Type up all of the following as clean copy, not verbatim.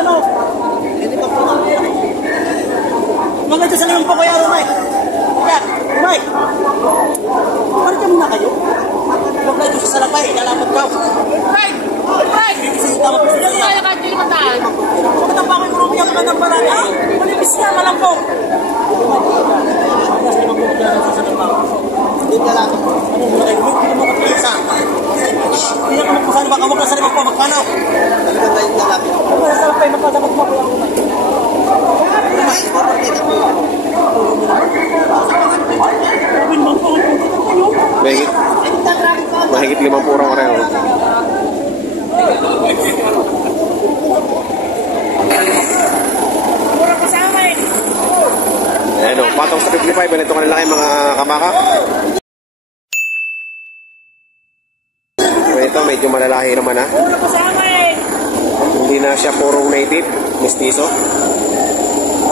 ano. Hindi pa po nga. Mga ito sa naman po kaya, Mike. Kaya, Mike. Parang kami na kayo. Huwag na ito sa salapay. Lalapat ka. Mike! Mike! Hindi tama po sila. Kaya ka ito yung mataan. Bakit ang bakit mo rumiyak ka ng barata? Manipis nga ka lang po. Hindi ka lang. Ano mo na kayo? Hindi mo kapilisa. Hindi ka magpasali baka huwag ka sa limang po. Magpanaw. Talagang tayo na lang. Huwag ka sa salapay. Magpasagot mo. Mahigit 5 orang orang. Ayan o, patong sa 55, ganito ka nalaki mga kamaka. Ito, medyo malalaki naman ha. Hindi na siya purong native, mestizo.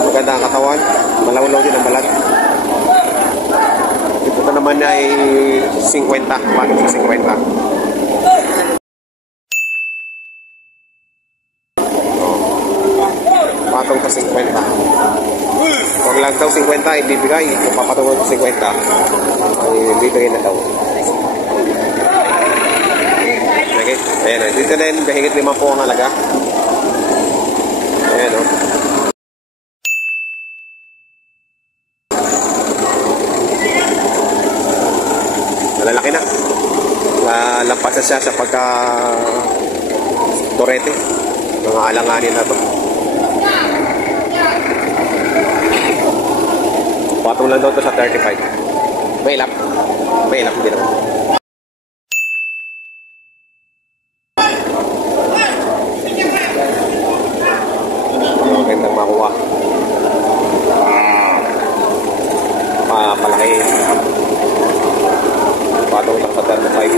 Maganda ang katawan, malawlaw din ang balat. Ito naman ay 50, patong sa 50. Patong sa 50. Huwag lang daw 50, ibibigay. Kung papatungan sa 50, ay ibibigay na daw. Okay, ayan o. Dito din, higit 5 po ang halaga. Ayan o. Malalaki na. Lampas na siya sa pagka torete. Mga alanganin na to. Patong lang daw ito sa 35. May ilap. May ilap din naman. Magandang makuha. Palaki. Patong lang sa 35.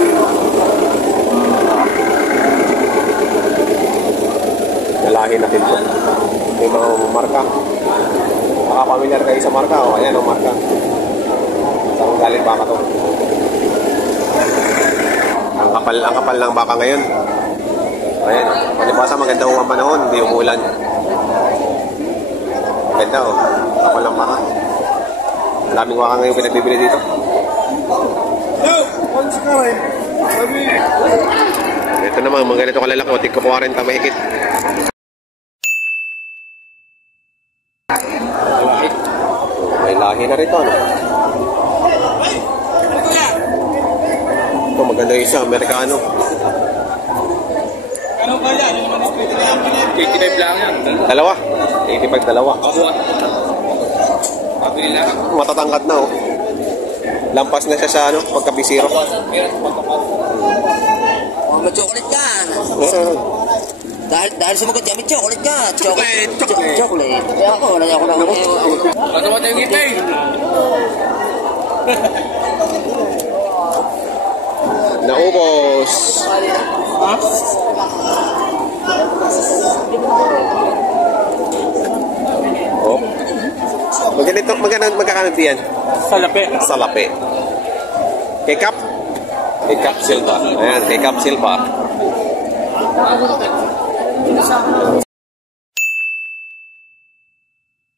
Nalahin natin ito. May mga marka. Makapamilyar kayo sa marka. O, ayan o, marka. Saan galing baka to? Ang kapal ng baka ngayon. Ayan o. Palibasa maganda ang panahon. Hindi umulan. Maganda o. Kapal ng baka. Maraming baka ngayon pinagbibili dito. Ito naman, mga ganito kalalaki. O, tigko 40 mahigit. May lahi na rito, ano? Ito, maganda yung isa, Amerikano. Ano ba yan? 85 lang yan. Dalawa? 85, dalawa. Matatangkat na, oh. Lampas na siya sa, ano, pagkabisiro. Mag-chocolate ka. Dahil sumagot niya, may chocolate ka. Chocolate. Kaya ako, wala niya ako na ako. Ano ba tayong ngipay? Naubos. Oh. Magkakano yan? Salapi. Salapi. Kay Cap? Kay Cap Silva. Ayan, kay Cap Silva.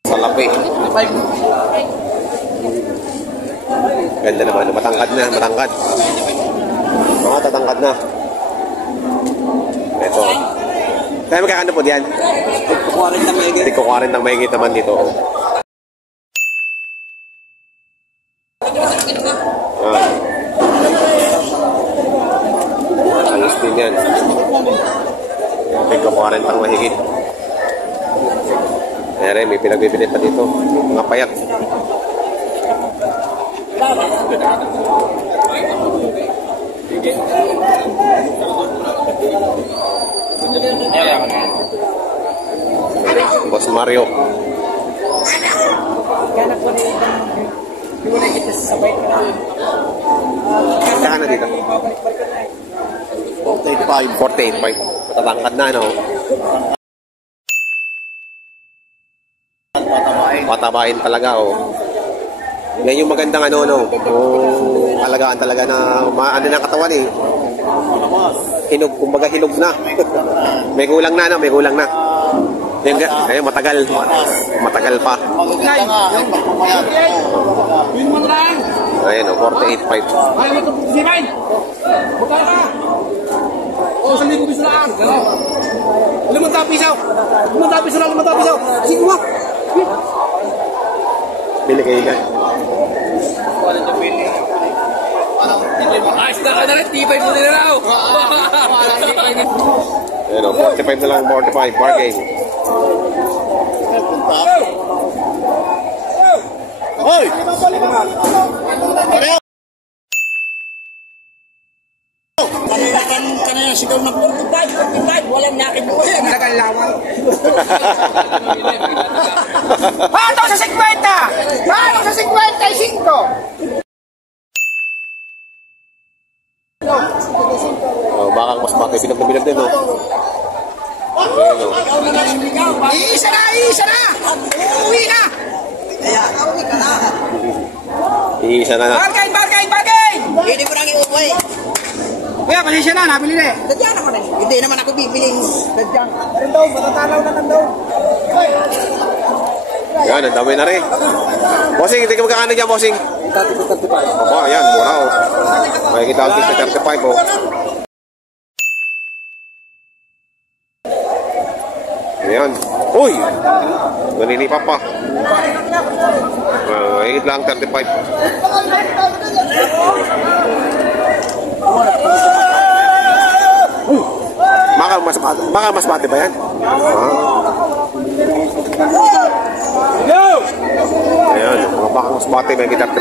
Salapi. Ganda naman. Matangkad na. Matangkad. Mga tatangkad na. Ito. Kaya magkakano po diyan? Hindi ko 40 ang mahigit naman dito. Ayos din yan. Hindi ko 40 ang mahigit. Ayan, may pinagbibili pa dito. Mga payat. Boss Mario. Saan na dito? 48.5. Matatangkad na, no? Patabain talaga, oh. Yan yung magandang ano, no? Yung alagaan talaga na maano ng katawan, eh. Hinog, kumbaga hinog na. May kulang na, no? May kulang na. Ayun, matagal. Matagal pa. Magaganda nga. Ay, magpamayag. Ayun, 48.5. Ay, ito po si Ryan. Bukay ka. O, 1,000 piso lang. Gano'n. 500 piso. 500 piso lang, 500 piso. Sige mo. Pili kayo ka. Ayos na ka na rin. Tibay mo nila raw. Ayun, 45 na lang, 45. Bargain. Hoy! Kanina sigaw ng 45, walang nakit mo yan. Nagalawan. Paano sa 50? Paano sa 55? Oh, baka mas mati. Binag na binag din, oh. Ayun, oh. Isa na! Uwi na! Iisa na na. Bargain! Hindi mo nang iuwi. Kuya, pasensya na, nabili na eh. Sadya naman eh. Hindi naman ako bibiling. Sadya. Yan, ang dami na rin. Bossing, hindi ka magkakano dyan, bossing? 35. Aba, yan, mura, oh. May kita ang 35, oh. Ayan. Uy! Naninipa pa. Higit lang 35. Baka mas mati ba yan? Ayan, mga baka mas mati, may higit 35.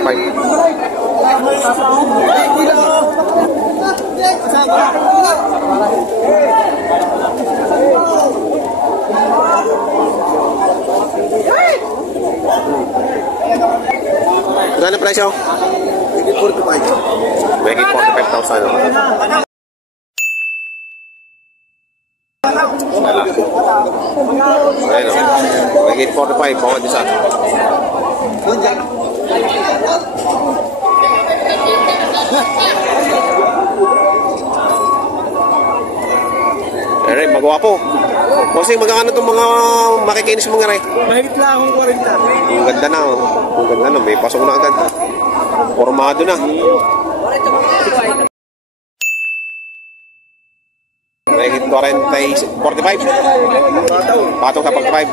Magkano ang presyo? Higit 45. May higit 45,000. Ayun, may higit 45. Bawat isa. Ere, magawa po. Bossing, magkano itong mga makikinis mong ere? Mahigit lang akong 40. Ang ganda na, oh. Ang ganda na, may pasok na agad. Formado na. May higit 45. Patong sa 45.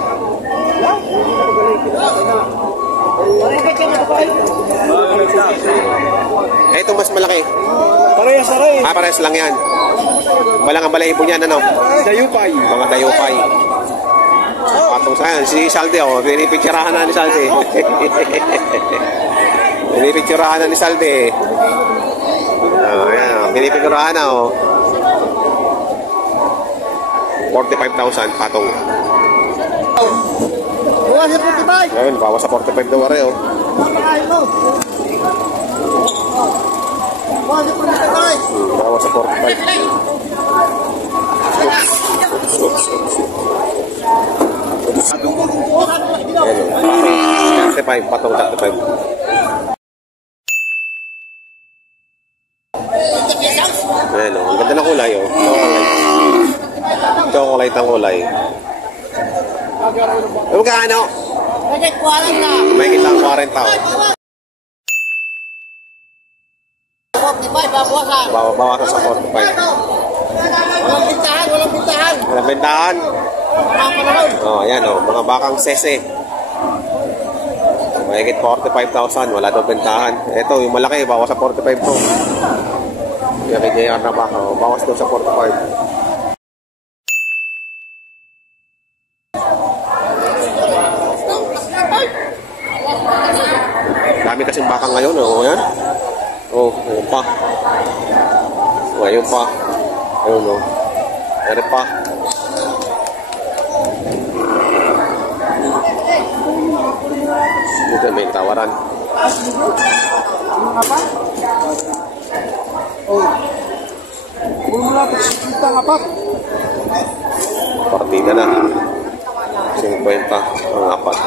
Eh, itong mas malaki. Parehas na rin. Parehas lang yan. Walang ang balahibo niyan, ano? Dayupay. Mga dayupay. Patong sa yan. Si Salde, oh. Pinipicturahan na ni Salde. Pinipicturahan na ni Salde. Oh, yan. Pinipicturahan na, oh. 45,000 patong. Bukas sa 45. Ngayon, bawas sa 45 daw rin, oh. Bukas sa 45. Bawas sa 45. Ayan, 35, patong 35. Ayan, oh. Ang ganda ng kulay, oh. Ito ang kulay ng kulay. Magkano? Bakit 40? May kitang 40, oh. 45, babawasan. Bawasan sa 45. Walang bintahan. Walang bentahan. Ang panahon. Oh, ayan, oh. Mga bakang sese. Mahigit 45,000. Wala daw bentahan. Ito, yung malaki, bawas sa 45 to. Kaya kay JR na baka, oh. Bawas daw sa 45. Dami kasing baka ngayon, oh. Ayan. Oh, ayun pa. Oh, ayun pa. Ayun, oh. Ayun pa. Dito may tawaran. Partida na. 50 ang apat.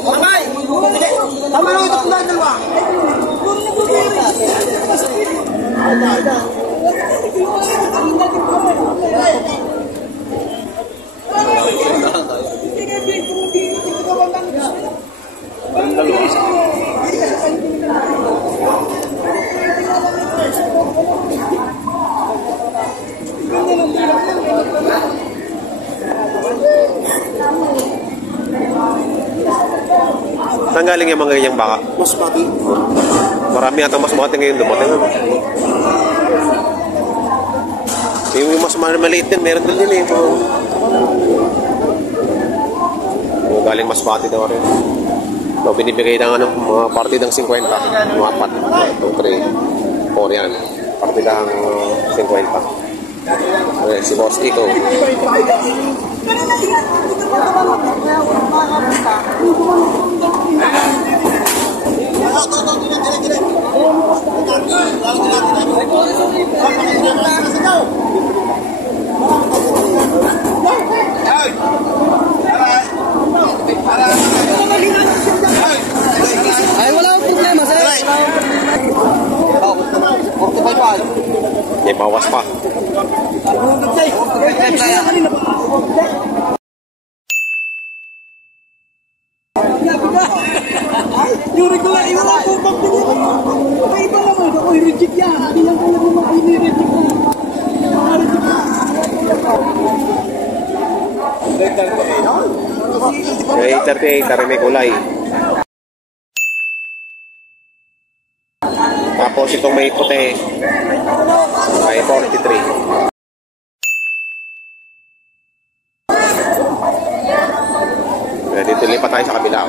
Mamay! Tama na ito kung dalawa. Saan galing yung mga ganyang baka? Masbati. Marami yata mas mati ngayon dumating. Yung mas maliit din, meron din eh. Yung galing mas bati daw rin. No, binibigay ng ano, mga partidang 50. Mga 4, 2, 3, 4 yan. Partidang 50. Okay, si Boss Iko. Ay, wala akong problema, sir. May bawas pa. Yung regular, iwan lang po bang may iba naman, ako i-reject yan. Hindi yan kaya naman i-reject na. May 38, tari may kulay. Tapos itong may puti, may 43. Dito lipat tayo sa kabila.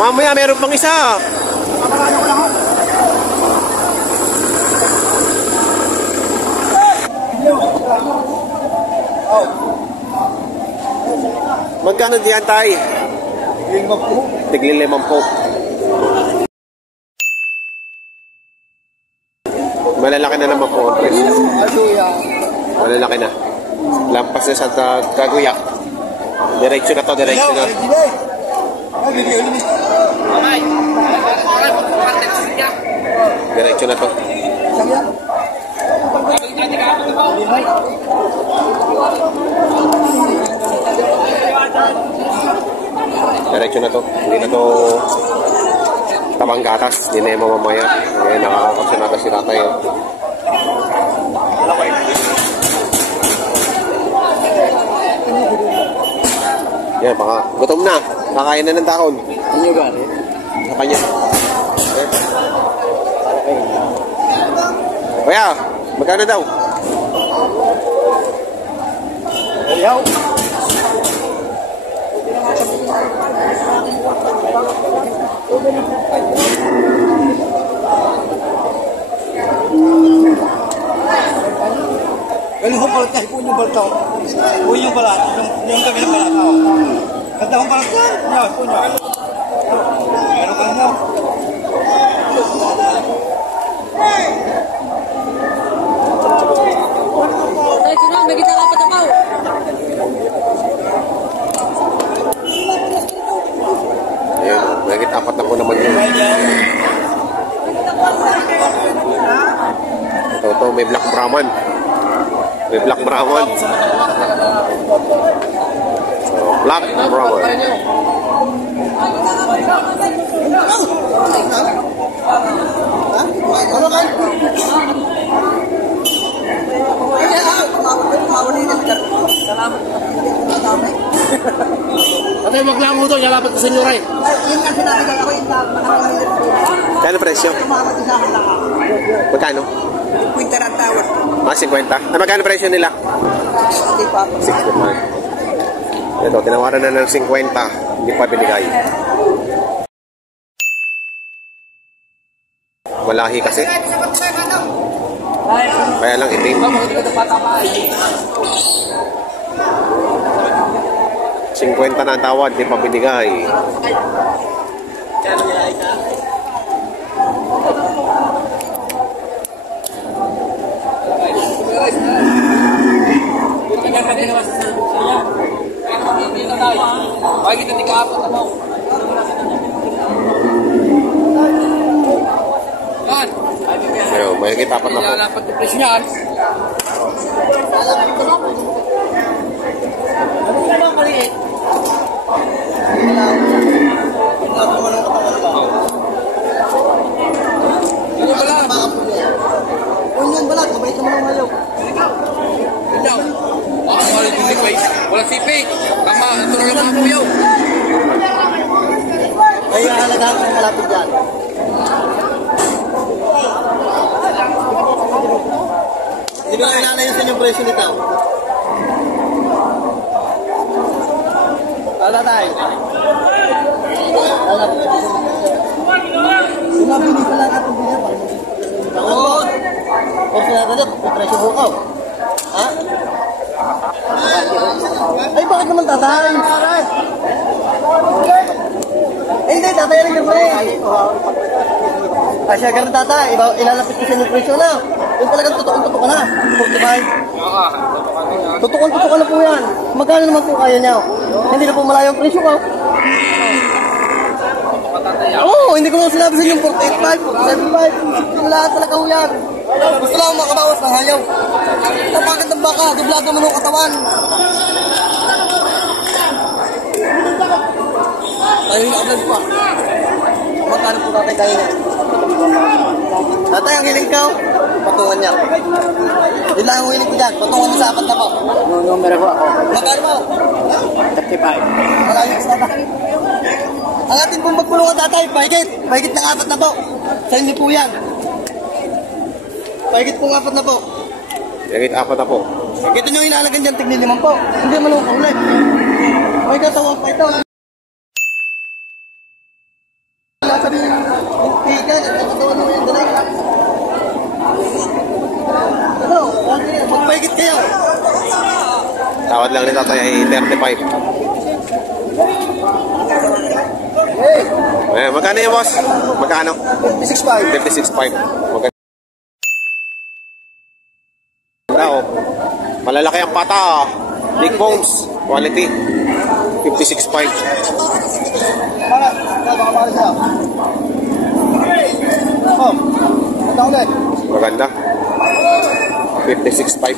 Mamaya meron pang isa. Magkano diyan tayo? Tigli 50. Malalaki na naman po ang presyo. Malalaki na. Lampas na sa Kaguya. Diretso na to, diretso na. Diretso na to. Diretso na to. Hindi na to tabang gatas. Hindi na yung mamamaya. Ngayon nakakakasyon si tatay. Yan, baka gutom na. Kakain na ng dahon. Ano yung gari? Sa kanya. Kuya, magkano daw? Ayaw. Ano ho pala tayo? Punyong balto. Punyong balat. Yung kami ng balat. Ganda kong balat yan. Yan, punyong. Meron ka nyo. Ay, ito na, may kita ka patapaw. Ayan, nagit 4 na po naman yun. Ito, may Black Brahman. May Black Brahman. So, Black Brahman. Ano ka? Patay, wag lang mo doon. Yalapat ka sa inyo, Ray. Yun ang sinabi ko ako yung Kano presyo? Magkano? winter at tawad. 50. Ah, magkano presyo nila? Hindi pa. 65. Ito, tinawaran na ng 50. Hindi pa binigay. Malahi kasi. Kaya lang itim. 50 na ang tawad, di pa binigay. Ayun, may kitapat na po. Wala sipig. Tama, ito na lang ako yaw. Ay, halagahan ko malapit dyan. Di ba inanayin yung presyo nito? Wala tayo. Sumabili ko lang atong bilya. Oo. Kung sinabi may presyo bukaw. Ha? Ay, bakit naman tatay? Eh, hindi, tatay rin yung Asya ka rin tatay, ilalapit ko sa yung presyo na. Yung talagang tutukon-tutok ka na. 45. Tutukon-tutok ka na po yan. Magkano naman po kaya niya? Hindi na po malayo ang presyo ko. Oo, hindi ko naman sinabi sa inyo 48.5, 47.5. Wala talaga ho yan. Gusto lang makabawas ng hayaw. Tapakat ng baka, dublado mo ng katawan. Tayo yung agad pa. Magkano po tatay kayo niya? Tatay, ang hiling ka, patungan niya. Yun lang ang hiling ko dyan, patungan niya sa apat na po. Numero ko ako. Magkano mo? 35. Maraming tatay. Ang ating pong magpulungan tatay, pahigit ng apat na po. Sa inyo po yan. Pahigit pong apat na po. Higit 4 na po. Ito nyo inalagan dyan, tignan naman po. Hindi man ako ulit. May katawang pa ito. Sabi yung tigan, at nakatawan mo yung dalay. Ano? Magpahigit kayo. Tawad lang ni tatay ay 35. Magkano yung boss? Magkano? 56.5. 56.5. Magkano? Malalaki ang pata. Big bones. Quality. 56.5. Maganda. 56.5.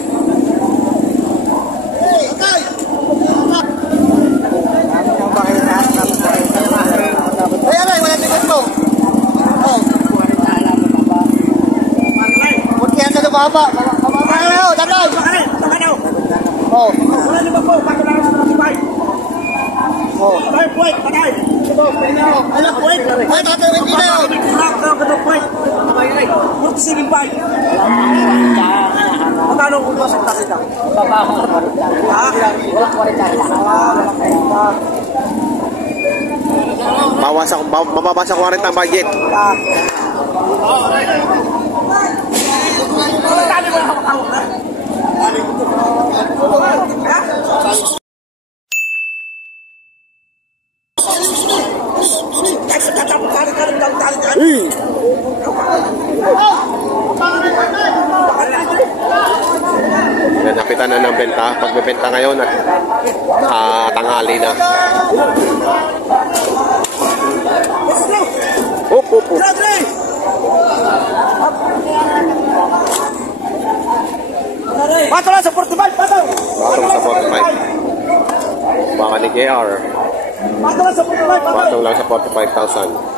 Wala tikot mo. Oh. Buti yan sa lubaba. Mamamayo, tatay. Oh. Wala naman po, bago lang sa mga Oh. Ay, wait, patay. Anak, wait. Ay, tatay, wait dito. Sige, bye. Magkano kung ba sa tasin ka? Baba ako ng 40. Wala 40. Mababa sa 40 ang budget. Napitan na ng benta. Pagbebenta ngayon at tanghali na. Up. Pato lang sa 45, pato! Patong sa 45. Baka ni JR. Pato lang sa 45, pato! Patong lang sa 45,000.